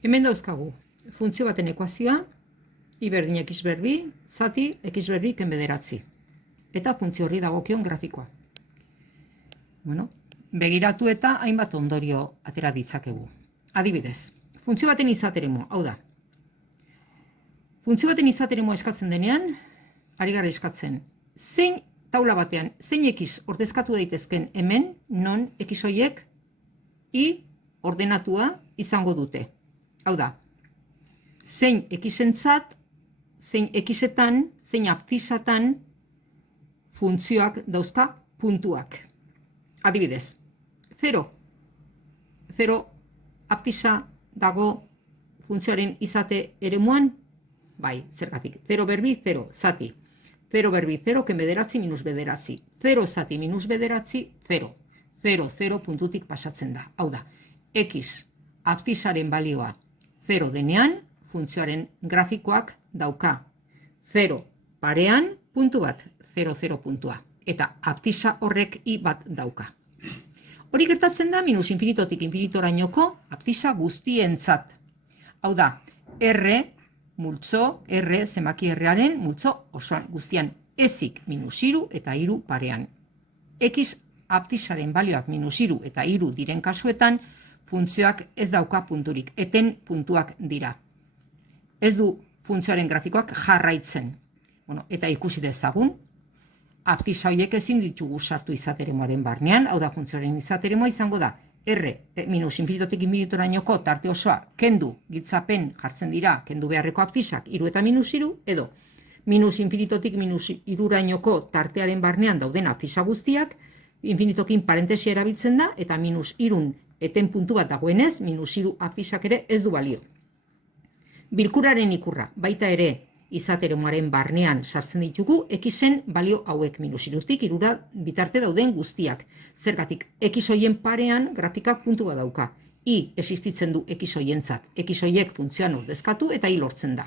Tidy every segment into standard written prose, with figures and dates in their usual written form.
Hemen dauzkagu, funtzio baten ekuazioa, I berdin x berbi, zati x berbi ken bederatzi. Eta funtzio horri dagokion grafikoa. Bueno, begiratu eta hainbat ondorio atera ditzakegu. Adibidez, funtzio baten izateremo, hau da. Funtzio baten izateremo eskatzen denean, ari gara eskatzen, zein taula batean, zein x ordezkatu daitezken hemen, non x horiek I ordenatua izango dute. Hau da, zein x-entzat, zein x-etan, zein abzizatan funtzioak dauzka puntuak. Adibidez, 0. 0 abziza dago funtzioaren izate eremuan? Bai, zergatik. 0 berbi, 0, zati. 0 berbi, 0, ken bederatzi minus bederatzi. 0 zati minus bederatzi, 0. 0, 0 puntutik pasatzen da. Hau da, x abzizaren balioa 0 denean, funtzioaren grafikoak dauka 0 parean puntu bat, 0, 0 puntua. Eta abziza horrek I bat dauka. Hori gertatzen da minus infinitotik infinitorainoko abziza guztientzat. Hau da, R multzo, R zenbaki R-aren multzo osoan guztian ezik minus 3 eta 3 parean. X abzizaren balioak minus 3 eta 3 diren kasuetan, funtzioak ez dauka punturik, eten puntuak dira. Ez du funtzioaren grafikoak jarraitzen. Bueno, eta ikusi dezagun, abziza horiek ezin ditugu sartu izateremoaren barnean, hau da funtzioaren izateremoa izango da, R minus infinitotik infinitorainoko tarte osoa kendu gitzapen jartzen dira, kendu beharreko abzizak 3 eta minus 3, edo minus infinitotik minus 3rainoko tartearen barnean dauden abziza guztiak, infinitokin parentesia erabiltzen da, eta minus 3 eten puntu bat dagoenez, minus 3 abzizak ere ez du balio. Bilkuraren ikurra, baita ere izateremoaren barnean sartzen ditugu, x-en balio hauek minus 3tik 3 bitarte dauden guztiak. Zergatik, x hoien parean grafikak puntu bat dauka. I existitzen du x hoientzat, x hoiek funtzioan ordezkatu eta I lortzen da.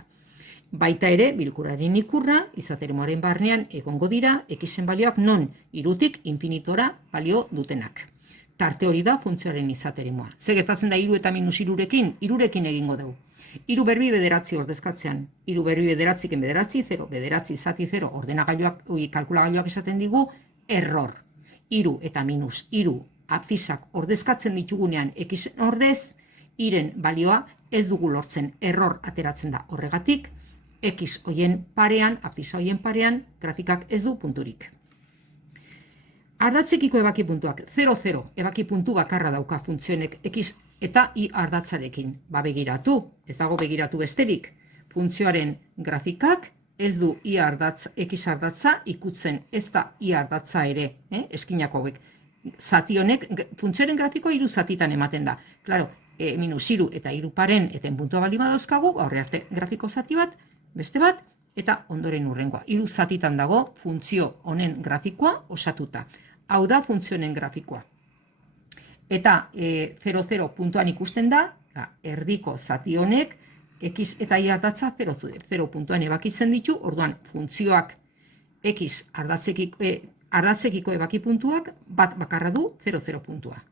Baita ere, bilkuraren ikurra, izateremoaren barnean egongo dira, x-en balioak non 3tik infinitora balio dutenak. Tarte hori da funtzioaren izateremoa. Ze gertatzen da 3 eta minus 3rekin, 3rekin egingo dugu. 3 berbi bederatzi ordezkatzean. 3 berbi bederatzi ken bederatzi, 0, bederatzi zati 0, kalkulagailuak esaten digu, error. 3 eta minus 3 abzizak ordezkatzen ditugunean x ordez, iren balioa ez dugu lortzen, error ateratzen da horregatik, x hoien parean, abziza hoien parean, grafikak ez du punturik. Ardatzekiko ebaki puntuak, 0,0 ebaki puntu bakarra dauka funtzionek x eta I ardatzarekin. Begiratu, ez dago begiratu besterik. Funtzioaren grafikak ez du x ardatza ikutzen, ez da I ardatza ere, eskinako hauek. Zati honek, funtzioaren grafikoa 3 zatitan ematen da. Claro, minus 3 eta 3 paren eten puntua bali badauzkagu, aurre arte grafiko zati bat, beste bat, eta ondoren urrengoa. 3 zatitan dago funtzio honen grafikoa osatuta. Hau da funtzionen grafikoa. Eta 0,0 puntuan ikusten da, erdiko zati honek, x eta I ardatza 0 puntuan ebakitzen ditu, orduan funtzioak x ardatzekiko ebaki puntuak bat bakarra du 0,0 puntua.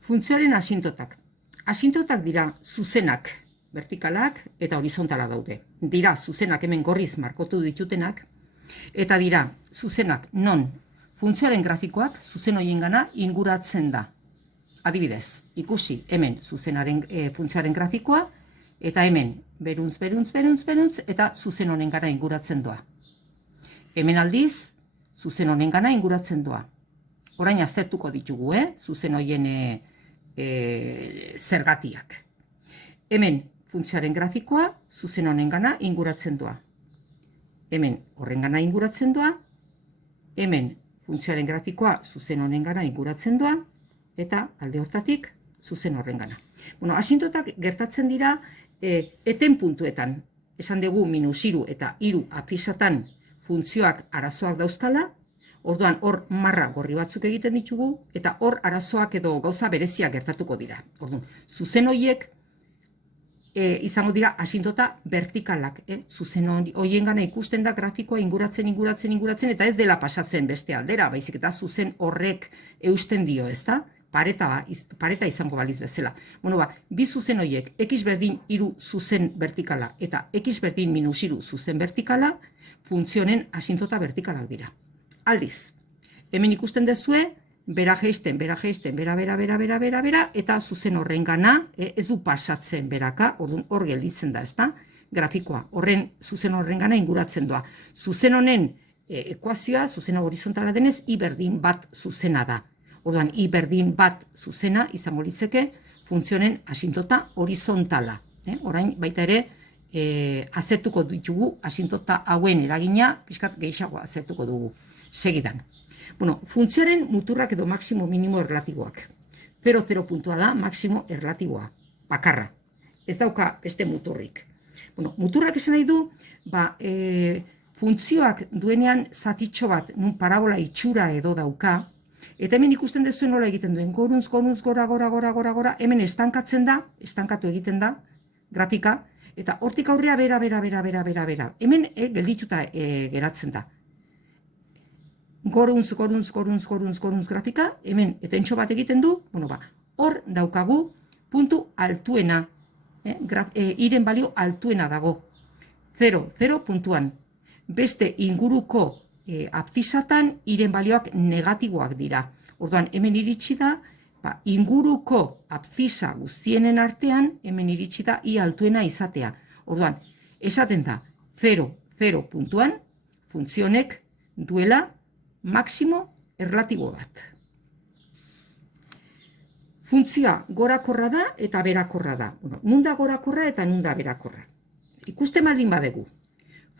Funtzioaren asintotak. Asintotak dira zuzenak, vertikalak eta horizontala daude. Dira zuzenak hemen gorriz markotu ditutenak, eta dira zuzenak non funtzioaren grafikoak zuzen horiengana inguratzen da. Adibidez, ikusi hemen funtzioaren grafikoa, eta hemen beruntz, eta zuzen honengana inguratzen doa. Hemen aldiz, zuzen honengana inguratzen doa. Orain aztertuko ditugu, zuzen horien zergatiak. Hemen funtzioaren grafikoa zuzen honengana inguratzen doa. Hemen horrengana inguratzen doa, hemen funtzioaren grafikoa zuzen honengana inguratzen doa, eta alde hortatik zuzen horrengana. Bueno, asintotak gertatzen dira eten puntuetan. Esan dugu minus 3 eta 3 abzizatan funtzioak arazoak dauzkala, orduan hor marra gorri batzuk egiten ditugu, eta hor arazoak edo gauza bereziak gertatuko dira. Orduan, zuzen horiek izango dira asintota vertikalak. Zuzen horiengana ikusten da grafikoa inguratzen, eta ez dela pasatzen beste aldera, baizik eta zuzen horrek eusten dio, ez da? pareta izango baliz bezala. Bueno, bi zuzen horiek, x berdin 3 zuzen vertikala eta x berdin minus 3 zuzen vertikala, funtzionen asintota vertikalak dira. Aldiz, hemen ikusten dezue, bera jeisten, bera, eta zuzen horren gana, ez du pasatzen beraka, orduan hor gelditzen da, ezta? Grafikoa, zuzen horren gana inguratzen doa. Zuzen honen ekuazioa, zuzena horizontala denez, i berdin bat zuzena da. Orduan, i berdin bat zuzena izango litzeke funtzionen asintota horizontala. Orain, baita ere, azertuko ditugu asintota hauen eragina, pixkat gehiago azertuko dugu. Segidan. Bueno, funtzioaren muturrak edo maksimo minimo erlatiboak. 0,0 puntua da maksimo erlatiboa, bakarra. Ez dauka beste muturrik. Bueno, muturrak esan nahi du, funtzioak duenean zatitxo bat, nun parabola itxura edo dauka, eta hemen ikusten dezuen nola egiten duen, goruntz, gora, hemen estankatzen da, estankatu egiten da, grafika, eta hortik aurrea bera. Hemen geldituta geratzen da. Goruntz grafika, hemen etentxo bat egiten du, hor daukagu puntu altuena, iren balio altuena dago. 0 puntuan. Beste inguruko abzizatan iren balioak negatiboak dira. Orduan, hemen iritsi da, inguruko abziza guztienen artean, hemen iritsi da i altuena izatea. Orduan, esaten da, 0 puntuan, funtzionek duela maksimo erlatibo bat. Funtzioa gorakorra da eta berakorra da. Nun da gorakorra eta nun da berakorra. Ikusten baldin badegu.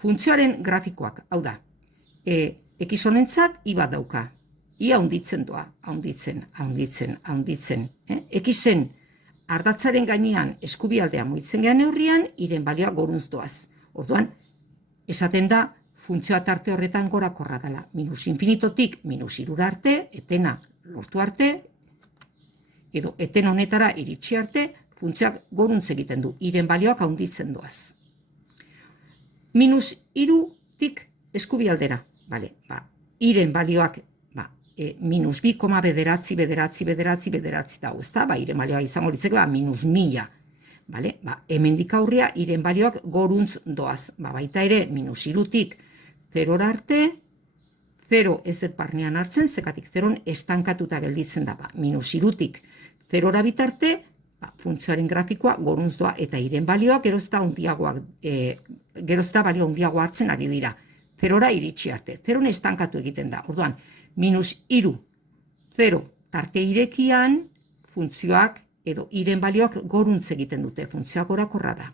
Funtzioaren grafikoak, hau da, x honentzat i bat dauka. I haunditzen doa, haunditzen. Xen ardatzaren gainean eskubialdea mugitzen gehan neurrian, iren balioa goruntz doaz. Orduan, esaten da, funtzioa tarte horretan gorakorra dela. Minus infinitotik minus 3 arte, etena lortu arte, edo eten honetara iritsi arte, funtzioak goruntz egiten du, iren balioak haunditzen doaz. Minus 3tik eskubialdera, iren balioak minus 2,bederatzi dago, ezta? Iren balioa izango litzeke, minus 1000. Hemendik aurrea, iren balioak goruntz doaz. Baita ere, minus 3tik 0 arte, 0 ez dut barnean hartzen, zekatik 0 estankatuta gelditzen da. Minus 3tik 0 bitarte, funtzioaren grafikoa goruntz doa eta iren balioak gerozta balio handiagoa hartzen ari dira. 0 iritsi arte. 0 estankatu egiten da. Orduan, minus 3, 0 tarte irekian, funtzioak edo iren balioak goruntz egiten dute. Funtzioak gorakorra da.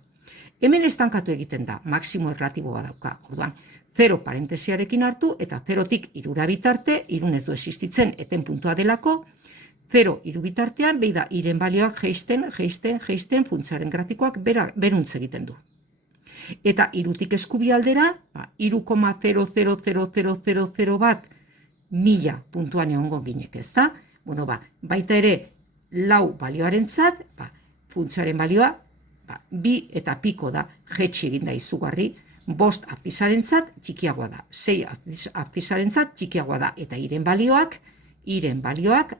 Hemen estankatu egiten da, maksimo erlatiboa dauka. Orduan, 0 parentesiarekin hartu eta 0tik 3 bitarte, 3 ez du existitzen eten puntua delako, 0 3 bitartean, beida, iren balioak jeisten, funtzioaren grafikoak beruntz egiten du. Eta 3tik eskubialdera, 3,00000 bat 1000 puntuan egongo ginek, ez da? Baita ere, lau balioarentzat, funtzioaren balioa, 2 eta piko da, jetxi egin da izugarri, 5 abzizarentzat txikiagoa da, 6 abzizarentzat txikiagoa da, eta iren balioak,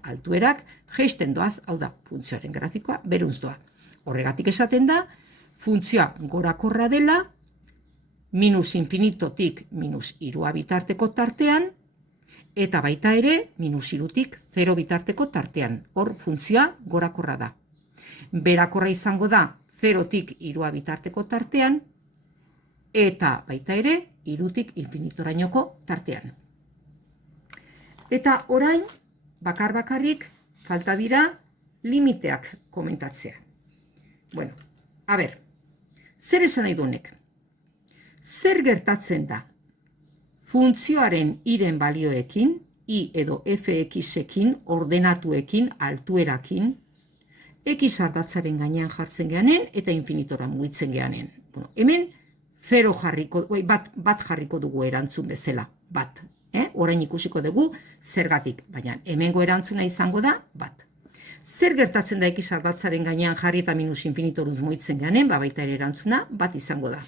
altuerak, jeisten doaz, hau da, funtzioaren grafikoa, beruntz doa. Horregatik esaten da, funtzioa gorakorra dela, minus infinitotik minus 3 bitarteko tartean, eta baita ere, minus 3tik 0 bitarteko tartean. Hor, funtzioa gorakorra da. Berakorra izango da, 0tik 3 bitarteko tartean, eta baita ere, 3tik infinitoraioko tartean. Eta orain, bakarrik, falta dira limiteak komentatzea. Bueno, zer esan nahi duenek? Zer gertatzen da? Funtzioaren iren balioekin, i edo fx-ekin, ordenatuekin, altuerakin, x ardatzaren gainean jartzen gehanen eta infinitora mugitzen gehanen. Hemen, bat jarriko dugu erantzun bezala, bat. Orain ikusiko dugu zergatik, baina hemengo erantzuna izango da bat. Zer gertatzen da x ardatzaren gainean jarri eta minus infinitoruz mugitzen gehanen, baita ere erantzuna bat izango da.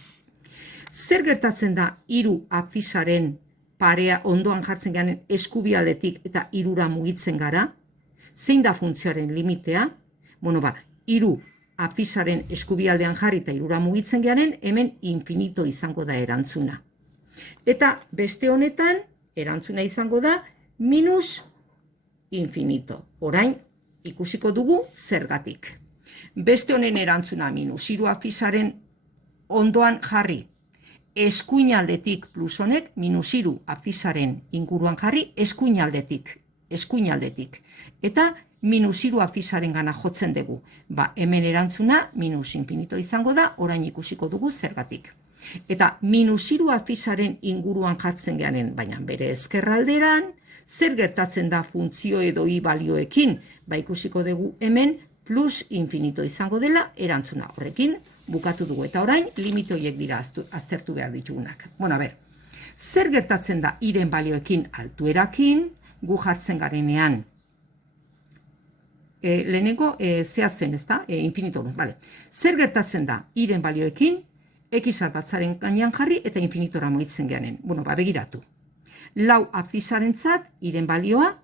Zer gertatzen da 3 abzizaren parea ondoan jartzen gehanen eskubialdetik eta 3ra mugitzen gara? Zein da funtzioaren limitea? Bueno, hiru abzisaren eskubialdean jarri eta hirura mugitzen gearen, hemen infinito izango da erantzuna. Eta beste honetan, erantzuna izango da minus infinito. Orain, ikusiko dugu zergatik. Beste honen erantzuna minus hiru abzisaren ondoan jarri. Eskuinaldetik plus honek, minus hiru abzisaren inguruan jarri, eskuinaldetik. Eta minus hiru abzisaren gana jotzen dugu. Hemen erantzuna minus infinito izango da, orain ikusiko dugu zergatik. Eta minus hiru abzisaren inguruan jartzen geanen, baina bere ezkerralderan, zer gertatzen da funtzio edo i balioekin? Ikusiko dugu hemen plus infinito izango dela erantzuna. Horrekin bukatu dugu. Eta orain, limite horiek dira aztertu behar ditugunak. Zer gertatzen da iren balioekin altuerakin, gu jartzen garenean, lehenengo zehatzen, ez da? Infinito. Zer gertatzen da iren balioekin, x batzaren gainean jarri eta infinitora mugitzen geanen. Begiratu. Lau abzisarentzat iren balioa,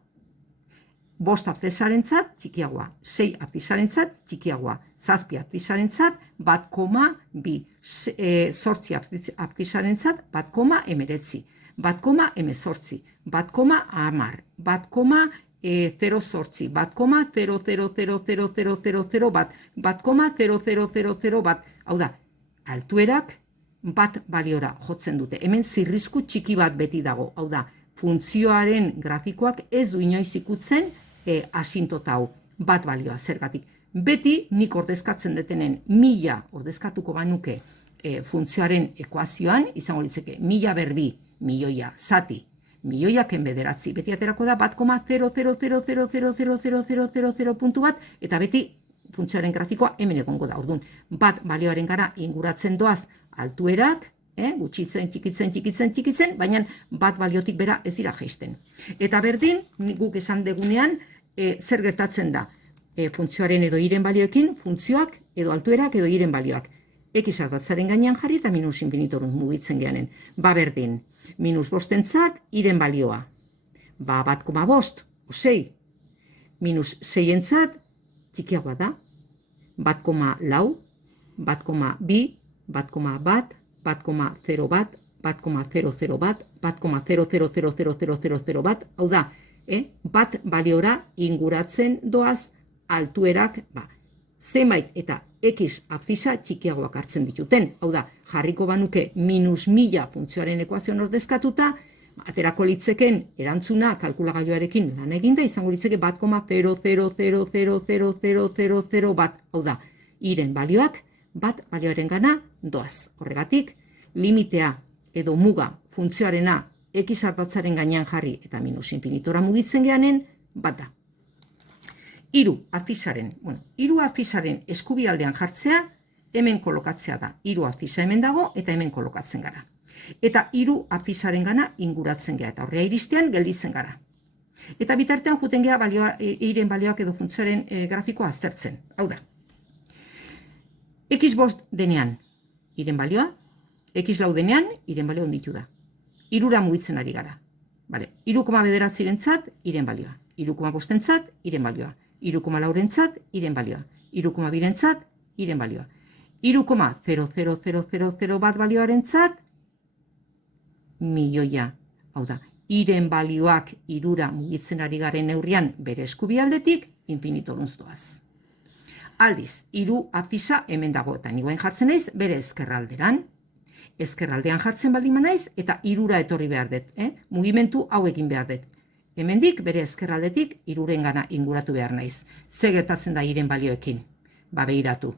5 abzisarentzat txikiagoa, 6 abzisarentzat txikiagoa, 7 abzisarentzat 1,2, 8 abzisarentzat 1,19, 1,18, 1,10, 1,08, 1,000000 1,0000 hau da, altuerak bat baliora jotzen dute. Hemen zirrisku txiki bat beti dago. Hau da, funtzioaren grafikoak ez du inoiz ikutzen asintota hau, bat balioa zergatik. Beti nik ordezkatzen detenen 1000 ordezkatuko banuke funtzioaren ekuazioan, izango litzeke 1000 berbi, milioia, zati, milioiak enbederatzi. Beti aterako da 1,00000000 puntu bat, eta beti funtzioaren grafikoa hemen egongo da. Orduan, bat balioaren gara inguratzen doaz altuerak, gutxitzen, txikitzen, baina bat baliotik bera ez dira jaisten. Eta berdin, guk esan degunean, zer gertatzen da funtzioaren edo iren balioekin, funtzioak edo altuerak edo iren balioak. X batzaren gainean jarri eta minus infinitorun mugitzen geanen. Berdin, minus 5entzat iren balioa. 1,5, 6. Minus 6entzat txikiagoa da. 1,4, 1,2, 1,1, 1,01, 1,001, 1,000000 hau da, bat baliora inguratzen doaz altuerak, zenbait eta x abzisa txikiagoak hartzen dituten. Hau da, jarriko banuke minus 1000 funtzioaren ekuazioan ordezkatuta, aterako litzeken erantzuna kalkulagailuarekin lan eginda, izango litzeke 1,00000000 bat. Hau da, iren balioak bat balioaren gana doaz. Horregatik, limitea edo muga funtzioarena x batzaren gainean jarri eta minus infinitora mugitzen geanen, bat da. Hiru abzisaren eskubialdean jartzea, hemen kolokatzea da. Hiru abzisa hemen dago eta hemen kolokatzen gara. Eta hiru abzisaren gana inguratzen gara. Eta horrea iristean gelditzen gara. Eta bitartean juten gara iren balioak edo funtzioaren grafikoa aztertzen. Hau da. X5 denean iren balioa, X4 denean iren balioa onditu da. Hirura mugitzen ari gara. 3,9-rentzat iren balioa. 3,5-entzat iren balioa. 3,4-rentzat iren balioa. 3,2-rentzat iren balioa. 3,00000 bat balioarentzat milioia. Hau da, iren balioak hirura mugitzen ari garen neurrian bere eskubialdetik infinitorunz doaz. Aldiz, hiru abzisa hemen dago eta nioen jartzen naiz bere ezkerralderan. Ezkerraldean jartzen baldin naiz eta hirura etorri behar dut. Mugimendu hau egin behar dut. Hemendik bere ezkerraldetik hiruren gana inguratu behar naiz. Ze gertatzen da iren balioekin? Begiratu.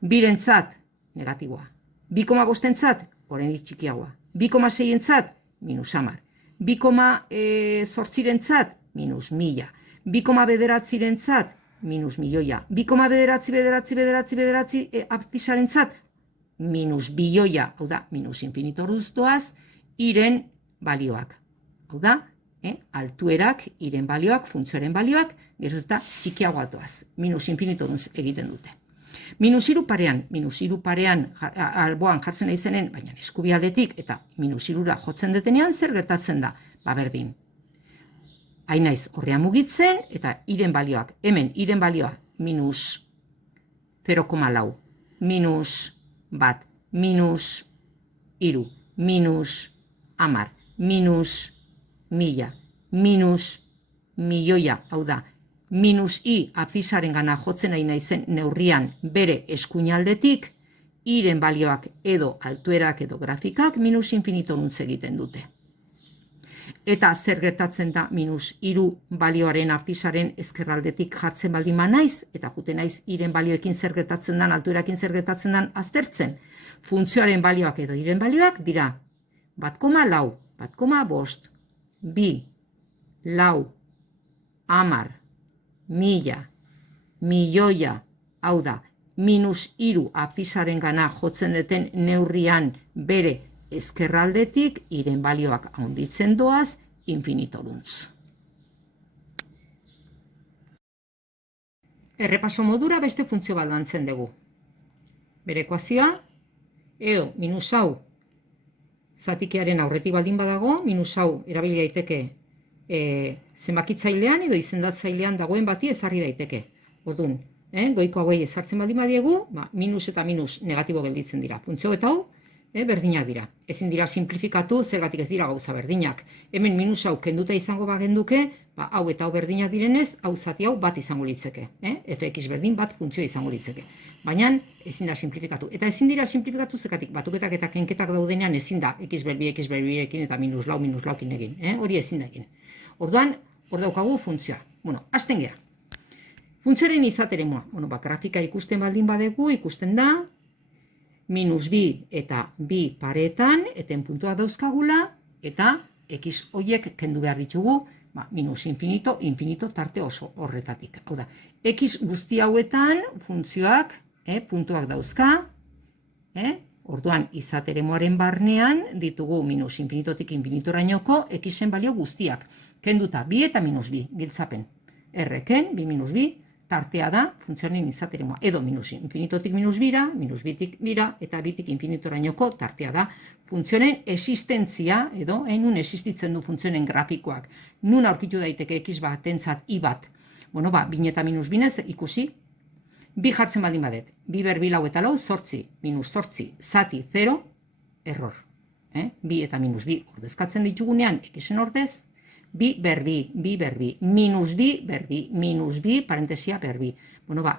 2rentzat negatiboa. 2,5entzat oraindik txikiagoa. 2,6entzat minus 10. 2,8rentzat minus 1000. 2,9rentzat minus milioia. 2,9 abzisarentzat minus bilioia, hau da, minus infinitoruz doaz, iren balioak. Hau da, altuerak, iren balioak, funtzioaren balioak, gero eta txikiagoa doaz, minus infinitoruz egiten dute. Minus hiru parean alboan jartzen naizenen, baina eskubialdetik eta minus hirura jotzen detenean, zer gertatzen da? Berdin. hain naiz horrean mugitzen, eta iren balioak, hemen iren balioa minus 0,4, minus bat, minus iru, minus amar, minus mila, minus milioia, hau da, minus i abzisaren gana jotzen nahi naizen neurrian bere eskuinaldetik, iren balioak edo altuerak edo grafikak minus infinito nuntze egiten dute. Eta zer gertatzen da minus iru balioaren abzisaren ezkerraldetik jartzen baldin naiz, eta juten naiz iren balioekin zer gertatzen dan, altuerakin zer gertatzen dan aztertzen. Funtzioaren balioak edo iren balioak dira 1,4, 1,5, 2, 4, 10, mila, milioia, hau da, minus iru abzisaren gana jotzen duten neurrian bere ezkerraldetik iren balioak handitzen doaz infinitorantz. Errepaso modura beste funtzio bat lantzen dugu. Bere ekuazioa, edo minus hau zatikiaren aurretik baldin badago, minus hau erabili daiteke zenbakitzailean edo izendatzailean dagoen bati ezarri daiteke. Orduan, goiko hauei ezartzen baldin badiegu, minus eta minus negatibo gelditzen dira. Funtzio eta hau berdinak dira. Ezin dira simplifikatu, zergatik ez dira gauza berdinak. Hemen minus hau kenduta izango bagenduke, hau eta hau berdinak direnez, hau zati hau bat izango litzeke. Fx berdin bat funtzio izango litzeke. Baina ezin da simplifikatu. Eta ezin dira simplifikatu zergatik batuketak eta kenketak daudenean ezin da x berbirekin eta minus laukin egin. Hori ezin da egin. Orduan, hor daukagu funtzioa. Hasten gera. Funtzioaren izateremoa. Grafika ikusten baldin badegu, ikusten da, minus bi eta bi paretan, eten puntuak dauzkagula, eta x horiek kendu behar ditugu, minus infinito, infinito tarte oso horretatik. Hau da, x guzti hauetan funtzioak puntuak dauzka, orduan izateremoaren barnean ditugu minus infinitotik infinitoraioko xen balio guztiak. Kenduta, bi eta minus bi, giltzapen. Erreken, bi minus bi, tartea da funtzioaren izateremoa. Edo minus infinitotik minus bira, minus bitik bira, eta bitik infinitoraioko tartea da funtzionen existentzia, edo nun existitzen du funtzionen grafikoak. Nun aurkitu daiteke x batentzat i bat. Bin eta minus binez ikusi, bi jartzen baldin badet. Bi berbi lau eta lau, zortzi, minus zortzi, zati, 0, error. Bi eta minus bi ordezkatzen ditugunean, xen ordez, bi berbi, minus bi, parentesia berbi.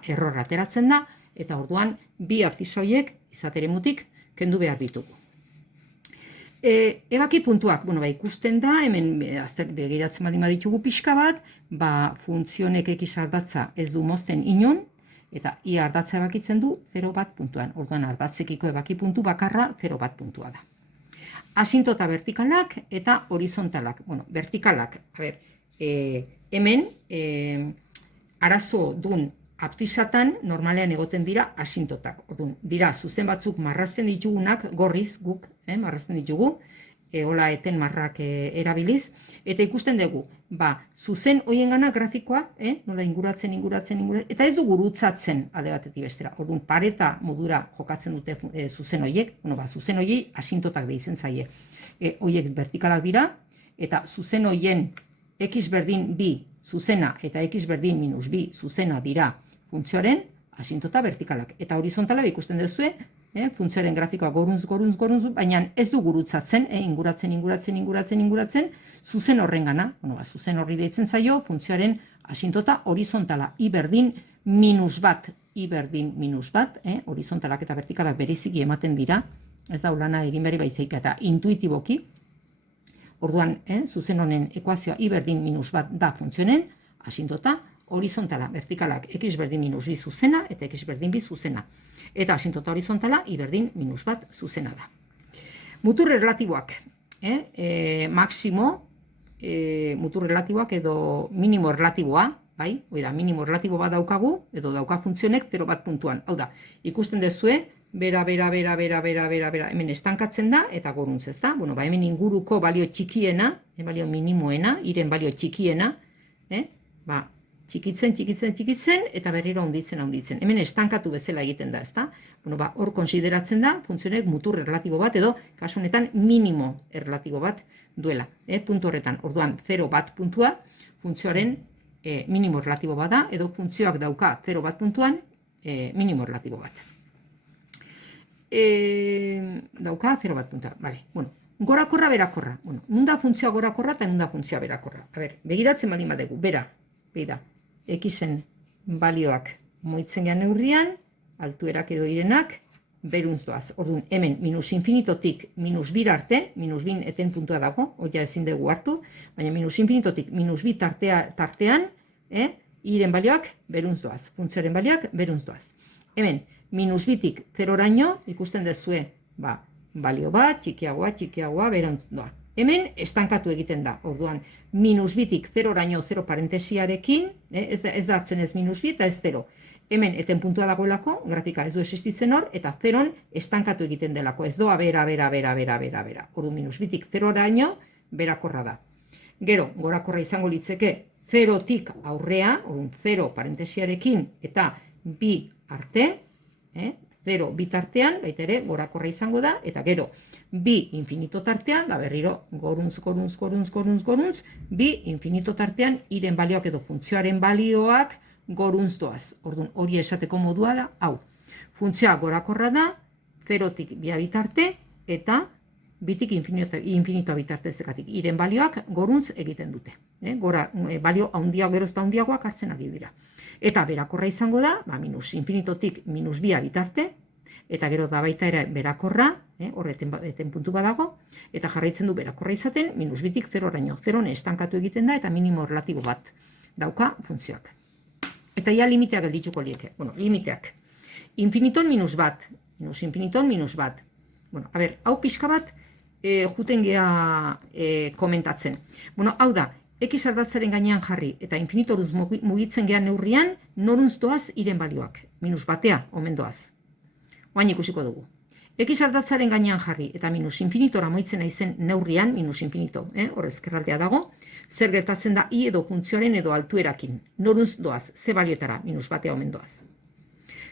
Error ateratzen da, eta orduan bi abzisa horiek izateremutik kendu behar ditugu. Ebaki puntuak, ikusten da, hemen begiratzen baldin baditugu pixka bat, funtzionek x ardatza ez du mozten inon, eta i ardatza ebakitzen du 0 bat puntuan. Orduan ardatzekiko ebaki puntu bakarra 0 bat puntua da. Asintota vertikalak eta horizontalak. Vertikalak, hemen arazo dun abzisatan normalean egoten dira asintotak. Orduan, dira zuzen batzuk marrazten ditugunak, gorriz guk marrazten ditugu, hola eten marrak erabiliz, eta ikusten dugu, zuzen hoien gana grafikoa, nola inguratzen, eta ez du gurutzatzen alde batetik bestera. Orduan, pareta modura jokatzen dute zuzen hoiek, zuzen hoiei asintotak deitzen zaie. Hoiek vertikalak dira, eta zuzen hoien x berdin bi zuzena eta x berdin minus bi zuzena dira funtzioaren asintota vertikalak. Eta horizontala ikusten duzue, funtzioaren grafikoa gorunz, baina ez du gurutzatzen, inguratzen, zuzen horren gana, zuzen horri deitzen zaio, funtzioaren asintota horizontala, i berdin minus bat, horizontalak eta vertikalak bereziki ematen dira, ez da ulana egin berri baitzeik eta intuitiboki, orduan, zuzen honen ekuazioa i berdin minus bat da funtzionen asintota horizontala, vertikalak x berdin minus bi zuzena eta x berdin bi zuzena. Eta asintota horizontala i berdin minus bat zuzena da. Mutur relatiboak, maximo, mutur relatiboak edo minimo relatiboa, minimo relatibo bat daukagu, edo dauka funtzionek 0 bat puntuan. Hau da, ikusten duzue, bera, hemen estankatzen da, eta goruntz ez da. Hemen inguruko balio txikiena, balio minimoena, iren balio txikiena, txikitzen, eta berriro handitzen. Hemen estankatu bezala egiten da, ezta? Bueno, hor konsideratzen da funtzionek mutur erlatibo bat edo kasu honetan minimo erlatibo bat duela, puntu horretan. Orduan 0 bat puntua funtzioaren minimo erlatibo bat da edo funtzioak dauka 0 bat puntuan minimo erlatibo bat. Dauka 0 bat puntua, bale. Bueno, gorakorra, berakorra. Bueno, nun da funtzioa gorakorra eta nun da funtzioa berakorra. A ber, begiratzen baldin badegu, bera, beida, xen balioak moitzen gean neurrian, altuerak edo irenak, beruntz doaz. Orduan, hemen minus infinitotik minus 2 arte, minus 2 eten puntua dago, oia ezin dugu hartu, baina minus infinitotik minus 2 tartean, iren balioak beruntz doaz, funtzioaren balioak beruntz doaz. Hemen, minus 2tik 0raino, ikusten dezue, balio bat, txikiagoa, beruntz doa. Hemen, estankatu egiten da, orduan, minus 2tik 0raino 0 parentesiarekin, ez da hartzen ez minus 2 eta ez 0. Hemen, eten puntua dagoelako, grafika ez du existitzen hor, eta 0 estankatu egiten delako, ez doa bera. Orduan, minus 2tik 0raino, berakorra da. Gero, gorakorra izango litzeke, 0tik aurrea, orduan, 0 parentesiarekin, eta 2 arte, 0 bitartean, baita ere, gorakorra izango da, eta gero, 2 infinito tartean, da berriro, goruntz, 2 infinito tartean, iren balioak edo funtzioaren balioak goruntz doaz. Orduan, hori esateko modua da, hau, funtzioa gorakorra da, 0tik 2 bitarte, eta 2tik infinito bitarte zekatik. Iren balioak goruntz egiten dute. Balio gero eta handiagoak hartzen ari dira. Eta berakorra izango da, minus infinitotik minus 2 bitarte, eta gero da baita ere berakorra, horreten puntu badago, eta jarraitzen du berakorra izaten, minus 2tik 0raino. 0 estankatu egiten da, eta minimo relatibo bat dauka funtzioak. Eta ja limiteak geldituko lieke. Bueno, limiteak. Infiniton minus bat. Minus infiniton minus bat. Bueno, a ber, hau pixka bat juten gea komentatzen. Bueno, hau da, x ardatzaren gainean jarri eta infinitoruz mugitzen gean neurrian, noruntz doaz iren balioak. Minus batea, omen doaz. Oain ikusiko dugu. X ardatzaren gainean jarri eta minus infinitora moitzen naizen neurrian, minus infinito, hor ezkerraldea dago, zer gertatzen da i edo funtzioaren edo altuerakin. Noruntz doaz, ze balioetara, minus batea omen doaz.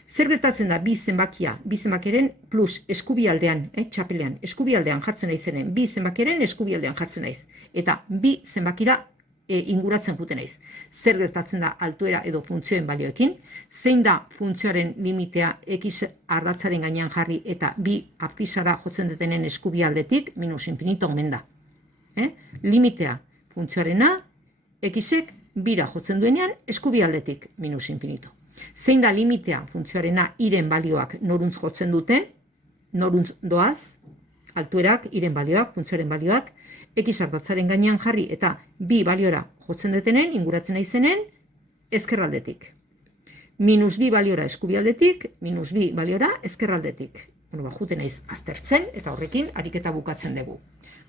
Zer gertatzen da bi zenbakiren plus eskubialdean, txapelean, eskubialdean jartzen naizenen, bi zenbakiren eskubialdean jartzen naiz. Eta bi zenbakira inguratzen juten naiz. Zer gertatzen da altuera edo funtzioen balioekin, zein da funtzioaren limitea x ardatzaren gainean jarri eta bi abtisara jotzen detenen eskubialdetik, minus infinito omen da. Limitea funtzioarena, xek bira jotzen duenean eskubialdetik, minus infinito. Zein da limitea funtzioarena iren balioak noruntz jotzen dute, noruntz doaz, altuerak, iren balioak, funtzioaren balioak, x ardatzaren gainean jarri eta bi baliora jotzen detenen, inguratzen naizenen, ezkerraldetik. Minus 2 baliora eskubialdetik, minus 2 baliora ezkerraldetik. Bueno, juten naiz aztertzen eta horrekin ariketa bukatzen dugu.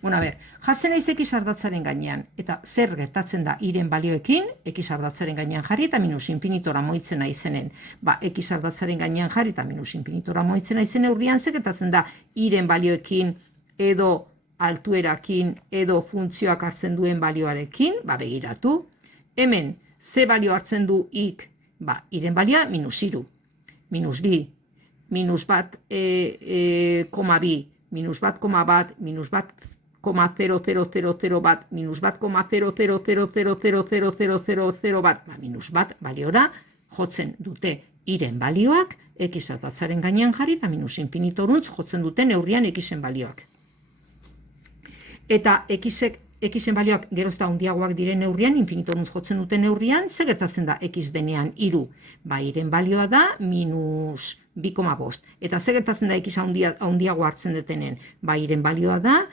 Bueno, a ber, jartzen naiz x ardatzaren gainean, eta zer gertatzen da iren balioekin, x ardatzaren gainean jarri eta minus infinitora moitzen naizenen. X ardatzaren gainean jarri eta minus infinitora moitzen naizenen urrian, zer gertatzen da iren balioekin edo altuerakin edo funtzioak hartzen duen balioarekin, begiratu. Hemen, ze balio hartzen du ik, iren balioa minus 3, minus 2, minus bat, koma 2, minus bat, koma bat, minus bat, 0,0000 bat, minus bat, 0,00000000 bat, minus bat baliora jotzen dute iren balioak, x ardatzaren gainean jarri eta minus infinitorantz jotzen dute neurrian xen balioak. Eta xen balioak geroz eta handiagoak diren neurrian, infinitorantz jotzen duten neurrian, ze gertatzen da x denean 3? Iren balioa da minus 2,5. Eta ze gertatzen da x handiago hartzen detenen? Iren balioa da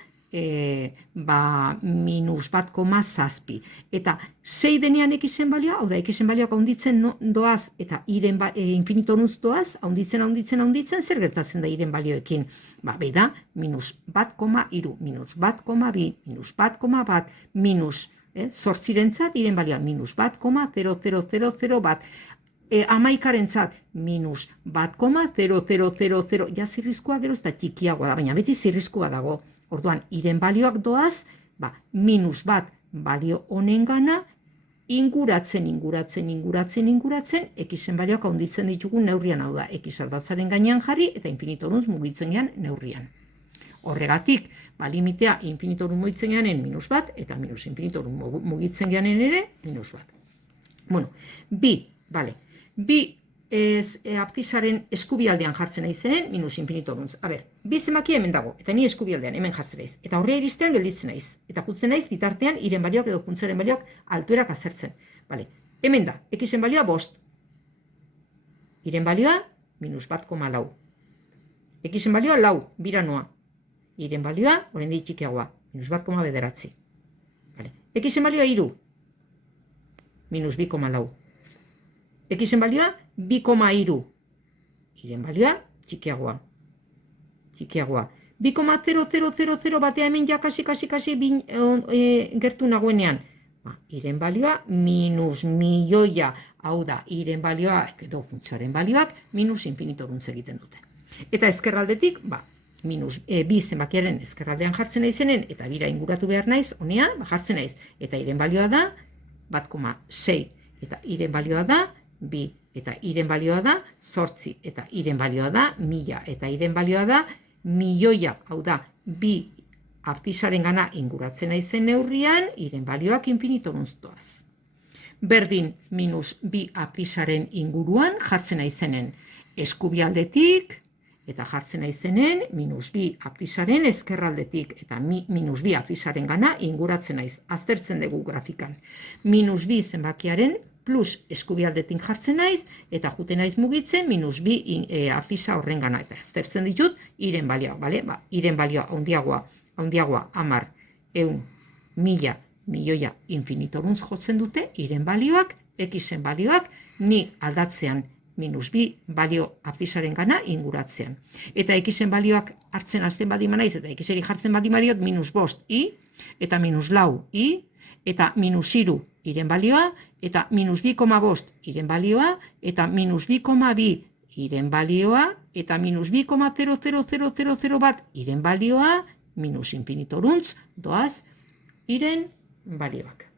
minus 1,7. Eta 6 denean xen balioa, hau da, xen balioak handitzen doaz eta infinitorantz doaz, handitzen, zer gertatzen da iren balioekin? Beida, minus 1,3, minus 1,2, minus 1,1, minus, zortzirentzat iren balioa, minus 1,0000 bat. Amaikarentzat, minus 1,0000, ja zirrizkoa gero ez da txikiagoa da, baina beti zirrizkoa dago. Orduan, iren balioak doaz, minus bat balio honengana, inguratzen, x-en balioak handitzen ditugun neurrian, hau da, x ardatzaren gainean jarri eta infinitorantz mugitzen gean neurrian. Horregatik, limitea infinitorantz mugitzen geanen -1 eta minus infinitorantz mugitzen geanen ere -1. Bueno, bi abtisaren eskubialdean jartzen nahi zenen, minus infinitorantz. Bi zenbakia hemen dago, eta ni eskubialdean hemen jartzen naiz. Eta horre iristean gelditzen naiz. Eta jutzen naiz bitartean iren balioak edo funtzioaren balioak altuerak azertzen. Hemen da, x-en balioa 5. Iren balioa -1,4. X-en balioa 4, bira noa. Iren balioa, oraindik txikiagoa, -1,9. X-en balioa 3, -2,4. X-en balioa 2,3. Iren balioa txikiagoa. 2,0000 batea hemen ja kasi gertu nagoenean. Iren balioa -1.000.000, hau da, iren balioa, edo funtzioaren balioak, minus infinitorantz egiten dute. Eta ezkerraldetik, bi zenbakiaren ezkerraldean jartzen naizenen, eta bira inguratu behar naiz, honea, jartzen naiz, eta iren balioa da 1,6, eta iren balioa da 2, eta iren balioa da 8, eta iren balioa da 1000, eta iren balioa da 1.000.000, hau da, bi abtisaren gana inguratzen naizen neurrian, iren balioak infinitorantz doaz. Berdin, -2 abtisaren inguruan jartzen naizenen eskubialdetik, eta jartzen naizenen -2 abtisaren ezkerraldetik, eta -2 abtisaren gana inguratzen naiz. Aztertzen dugu grafikan. -2 zenbakiaren plus eskubialdetik jartzen naiz, eta juten naiz mugitzen -2 abtisa horren gana. Eta aztertzen ditut iren balioa, iren balioa handiagoa 10, 100, 1000, 1.000.000 infinitorantz jotzen dute, iren balioak, x-en balioak, ni aldatzean -2 balio abtisaren gana inguratzean. Eta x-en balioak hartzen hasten badima naiz, eta x-eri jartzen badima diot -5 i, eta -4 i, eta -3 iren balioa, eta -2,5 iren balioa, eta -2,2 iren balioa, eta -2,00001 iren balioa, minus infinitorantz doaz iren balioak.